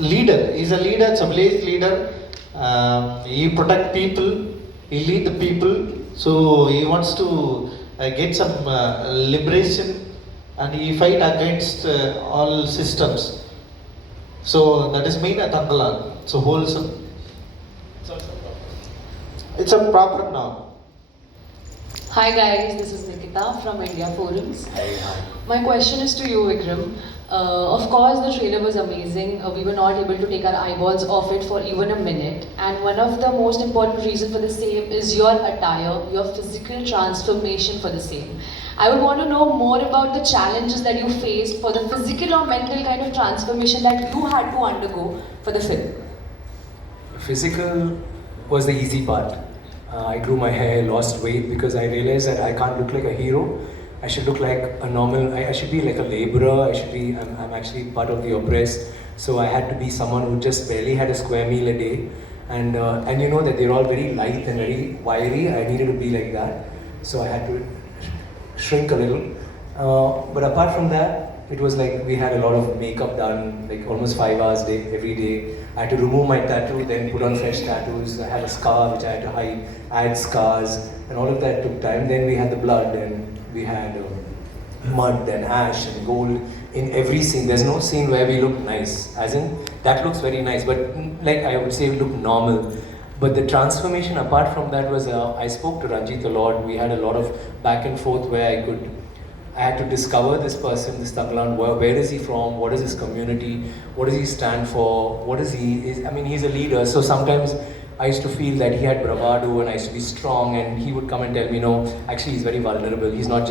leader. He's a leader, it's a village leader. He protect people, he lead the people. So he wants to get some liberation, and he fight against all systems. So that is main at Andalan. So wholesome. It's a proper noun. Hi guys, this is Nikita from India Forums. My question is to you, Vikram. Of course, the trailer was amazing. We were not able to take our eyeballs off it for even a minute. And one of the most important reasons for the same is your attire, your physical transformation for the same. I would want to know more about the challenges that you faced for the physical or mental kind of transformation that you had to undergo for the film. Physical was the easy part. I grew my hair, lost weight because I realized that I can't look like a hero. I should look like a normal, I should be like a laborer, I'm actually part of the oppressed. So I had to be someone who just barely had a square meal a day. And you know that they're all very light and very wiry. I needed to be like that. So I had to shrink a little. But apart from that, it was like we had a lot of makeup done, like almost 5 hours every day. I had to remove my tattoo, then put on fresh tattoos. I had a scar which I had to hide, add scars, and all of that took time. Then we had the blood, and we had mud and ash and gold in every scene. There's no scene where we look nice, as in that looks very nice, but like I would say, we look normal. But the transformation apart from that was, I spoke to Ranjit a lot. We had a lot of back and forth where I had to discover this person, this Tanglan, where is he from, what is his community, what does he stand for, he's a leader, so sometimes I used to feel that he had bravado and I used to be strong, and he would come and tell me, no, actually he's very vulnerable, he's not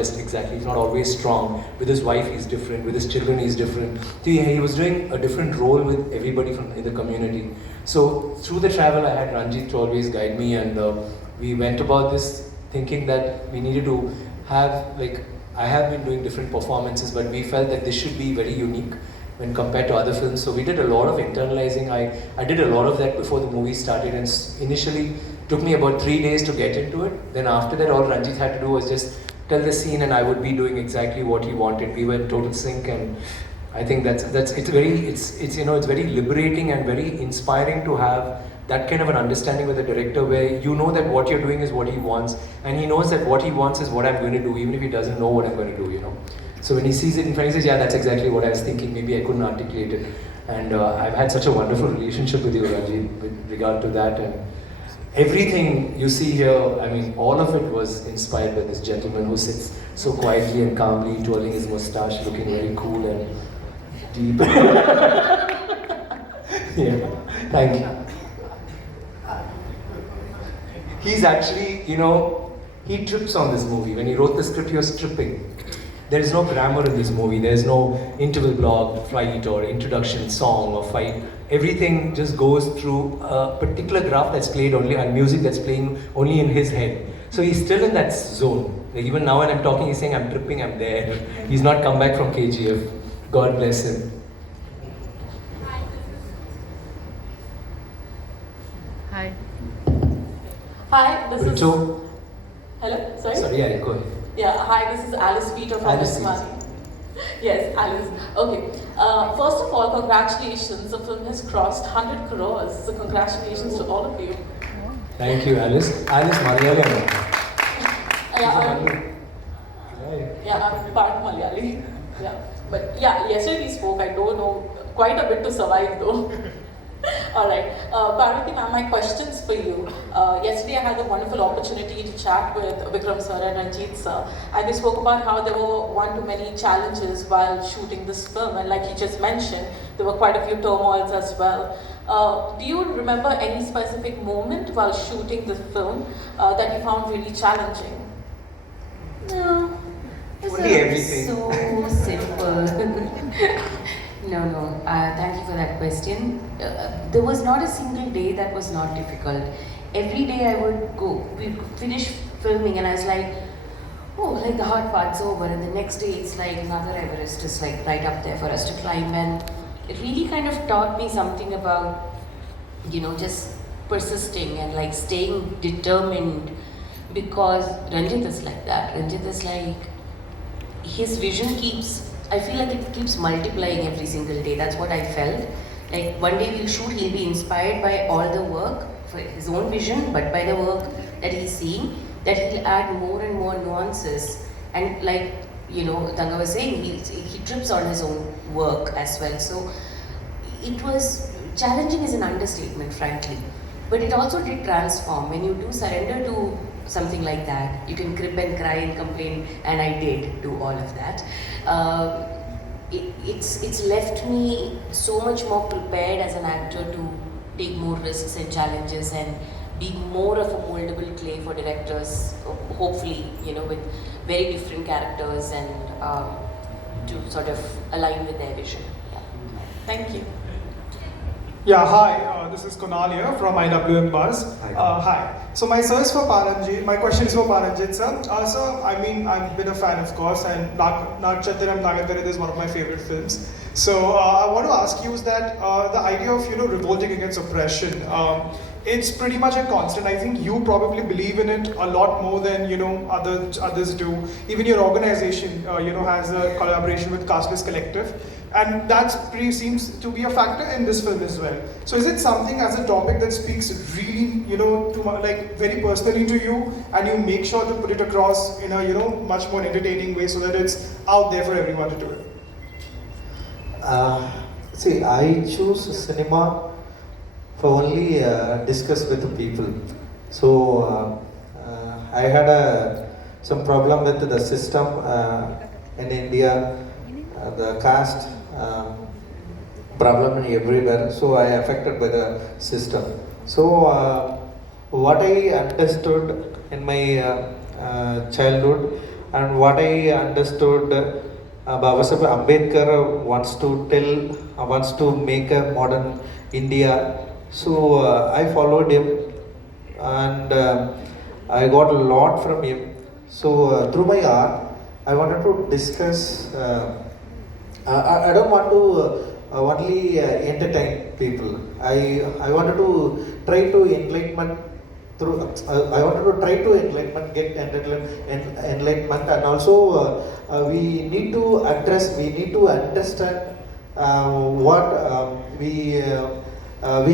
always strong, with his wife he's different, with his children he's different. He was doing a different role with everybody in the community. So through the travel I had Ranjit to always guide me, and we went about this thinking that we needed to have, I have been doing different performances, but we felt that this should be very unique when compared to other films. So we did a lot of internalizing. I did a lot of that before the movie started, and initially took me about 3 days to get into it. Then after that, all Ranjit had to do was just tell the scene, and I would be doing exactly what he wanted. We were in total sync, and I think it's very liberating and very inspiring to have that kind of an understanding with the director, where you know that what you're doing is what he wants, and he knows that what he wants is what I'm going to do, even if he doesn't know what I'm going to do, So when he sees it in front, he says, yeah, that's exactly what I was thinking, maybe I couldn't articulate it. And I've had such a wonderful relationship with you, Rajiv, with regard to that. And everything you see here, all of it was inspired by this gentleman who sits so quietly and calmly, twirling his moustache, looking very cool and deep. Yeah, thank you. He's actually, he trips on this movie. When he wrote the script, he was tripping. There is no grammar in this movie. There is no interval block, fight, or introduction song or fight. Everything just goes through a particular graph that's played only, and music that's playing only in his head. So he's still in that zone. Like even now when I'm talking, he's saying, I'm tripping, I'm there. He's not come back from KGF. God bless him. Hi. Hi, this is... Hello? Sorry? Sorry, yeah, go ahead. Yeah, hi, this is Alice Peter from Ismani. Yes, Alice. Okay. First of all, congratulations. The film has crossed 100 crores. So congratulations to all of you. Thank you, Alice. Alice Malayalam. I'm part Malayali. Yeah. But yeah, yesterday we spoke. I don't know quite a bit to survive though. Alright, Parvati ma'am, my questions for you. Yesterday I had the wonderful opportunity to chat with Vikram sir and Ranjit sir, and we spoke about how there were one too many challenges while shooting this film, and like you just mentioned, there were quite a few turmoils as well. Do you remember any specific moment while shooting the film that you found really challenging? No, everything. So simple. No. Thank you for that question. There was not a single day that was not difficult. Every day I would go, we finish filming, and I was like, oh, like the hard part's over, and the next day it's like another Everest is like right up there for us to climb, and it really kind of taught me something about, just persisting and like staying determined, because Ranjit is like that. Ranjit is like, his vision I feel like it keeps multiplying every single day. That's what I felt. Like one day we'll shoot, he'll be inspired by all the work for his own vision, but by the work that he's seeing, that he'll add more and more nuances. And like, you know, Tanga was saying, he trips on his own work as well. So it was challenging is an understatement, frankly. But it also did transform. When you do surrender to something like that, you can crib and cry and complain, and I did do all of that. It's left me so much more prepared as an actor to take more risks and challenges and be more of a moldable clay for directors, hopefully, you know, with very different characters and to sort of align with their vision. Yeah. Thank you. Yeah, hi, this is Kunal here from IWM Buzz. Hi. So my search for Paranjit, my question is for Paranjit sir. Sir, I mean, I've been a fan of course, and Nakshatiram Nagatharid is one of my favorite films. So I want to ask you is that the idea of, you know, revolting against oppression, it's pretty much a constant. I think you probably believe in it a lot more than, you know, others do. Even your organization, you know, has a collaboration with Casteless Collective. And that seems to be a factor in this film as well. So is it something as a topic that speaks really, you know, to like very personally to you, and you make sure to put it across in a, you know, much more entertaining way so that it's out there for everyone to do it? See, I choose cinema for only discuss with the people. So I had some problem with the system in India, the caste problem everywhere. So I affected by the system. So what I understood in my childhood and what I understood. Baba Saheb Ambedkar wants to make a modern India. So I followed him, and I got a lot from him. So through my art, I wanted to discuss. I don't want to only entertain people. I wanted to try to enlightenment through. I wanted to try to enlightenment, get enlightenment, and also we need to address. We need to understand what we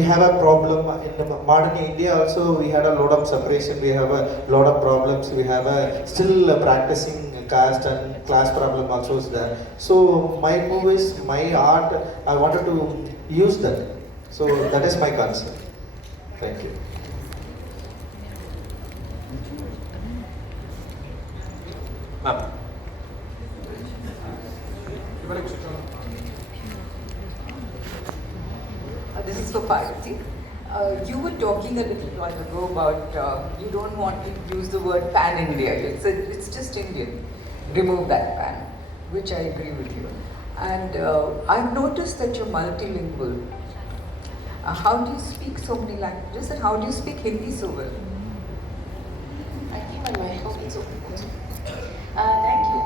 have a problem in the modern India. Also, we had a lot of separation. We have a lot of problems. We have still practicing caste and class problem also is there. So my movies, my art, I wanted to use that. So that is my concept. Thank you. Ma'am. This is for Parvati. You were talking a little while ago about you don't want to use the word pan-India. It's just Indian. Remove that pan, which I agree with you. And I've noticed that you're multilingual. How do you speak so many languages, and how do you speak Hindi so well? I keep my mic open so thank you.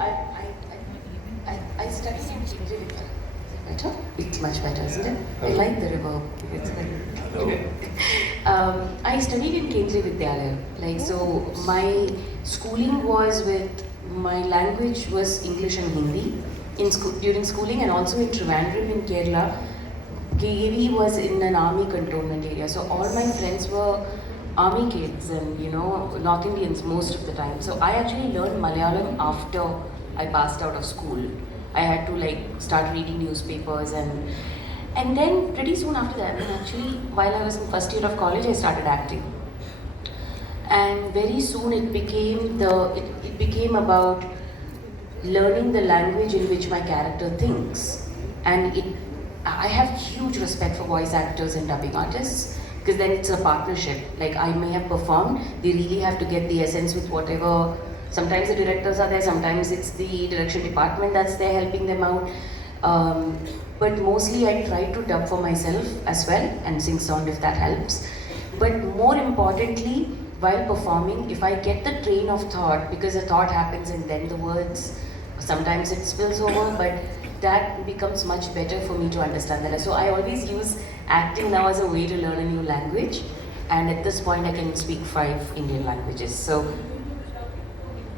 I studied in Kendriya Vidyalaya. Better? It's much better, isn't it? I like the reverb. It's good. I studied in Kendriya Vidyalaya. Like, so my schooling was with, my language was English and Hindi during schooling, and also in Trivandrum in Kerala. KAV was in an army cantonment area, so all my friends were army kids and, you know, North Indians most of the time. So I actually learned Malayalam after I passed out of school. I had to like start reading newspapers, and then pretty soon after that, and actually while I was in first year of college, I started acting. And very soon it became about learning the language in which my character thinks. And I have huge respect for voice actors and dubbing artists, because then it's a partnership. Like, I may have performed, they really have to get the essence with whatever. Sometimes the directors are there, sometimes it's the direction department that's there helping them out. But mostly I try to dub for myself as well and sing sound if that helps. But more importantly, while performing, if I get the train of thought, because the thought happens and then the words, sometimes it spills over, but that becomes much better for me to understand that. So I always use acting now as a way to learn a new language, and at this point I can speak 5 Indian languages. So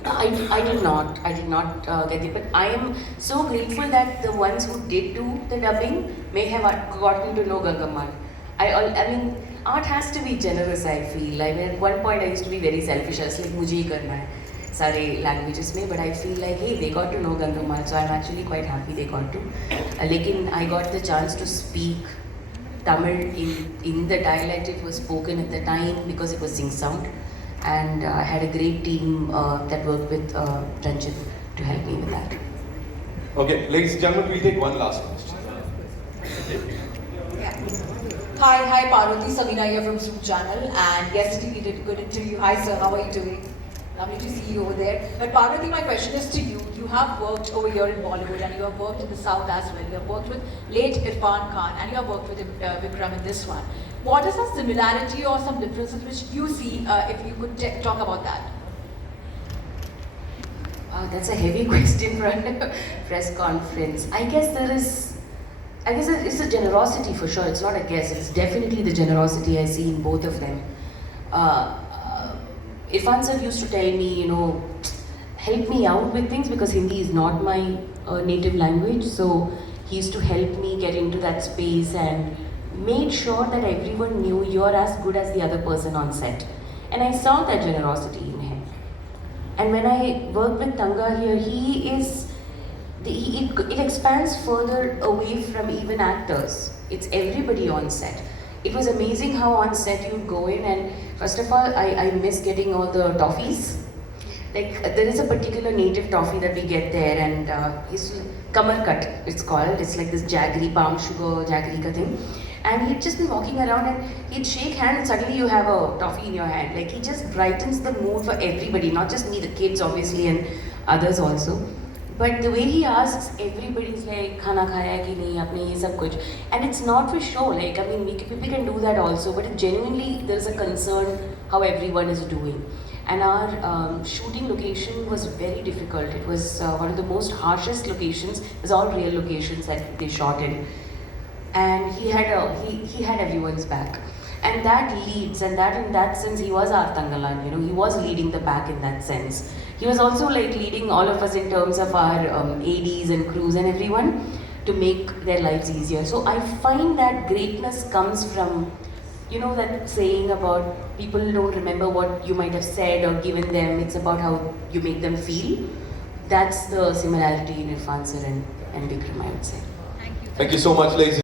I did not get it, but I am so grateful that the ones who did do the dubbing may have gotten to know Gangamman. I mean, art has to be generous, I feel. I mean, at one point I used to be very selfish. I was like, mujhe hi karna hai, sare languages mein. But I feel like, hey, they got to know Gangamman, so I'm actually quite happy they got to. Lekin I got the chance to speak Tamil in the dialect it was spoken at the time because it was sing sound. And I had a great team that worked with Ranjit to help me with that. Okay, ladies and gentlemen, we take one last question. Hi, Parvati, Savina here from Soup Channel, and yesterday we did a good interview. Hi sir, how are you doing? Lovely to see you over there. But Parvati, my question is to you. You have worked over here in Bollywood and you have worked in the South as well. You have worked with late Irfan Khan and you have worked with Vikram in this one. What is the similarity or some differences which you see if you could talk about that? That's a heavy question for a press conference. I guess it's a generosity for sure. It's not a guess. It's definitely the generosity I see in both of them. Irfan sir used to tell me, help me out with things because Hindi is not my native language. So he used to help me get into that space and made sure that everyone knew you're as good as the other person on set. And I saw that generosity in him. And when I work with Tanga here, it expands further away from even actors. It's everybody on set. It was amazing how on set you'd go in and first of all, I miss getting all the toffees. Like there is a particular native toffee that we get there and it's kamar cut it's called. It's like this jaggery, palm sugar jaggery ka thing. And he'd just be walking around and he'd shake hands and suddenly you have a toffee in your hand. Like he just brightens the mood for everybody, not just me, the kids obviously and others also. But the way he asks, everybody's like, khana khaya ki nahi, apne ye sab kuch. And it's not for show, like, I mean, people can do that also, but genuinely there is a concern how everyone is doing. And our shooting location was very difficult. It was one of the most harshest locations. It was all real locations that they shot in. And he had everyone's back. And that leads, and that in that sense, he was our Tangalan, he was leading the pack in that sense. He was also like leading all of us in terms of our ADs and crews and everyone to make their lives easier. So I find that greatness comes from, that saying about people don't remember what you might have said or given them, it's about how you make them feel. That's the similarity in Irfan sir and Vikram, I would say. Thank you so much, ladies.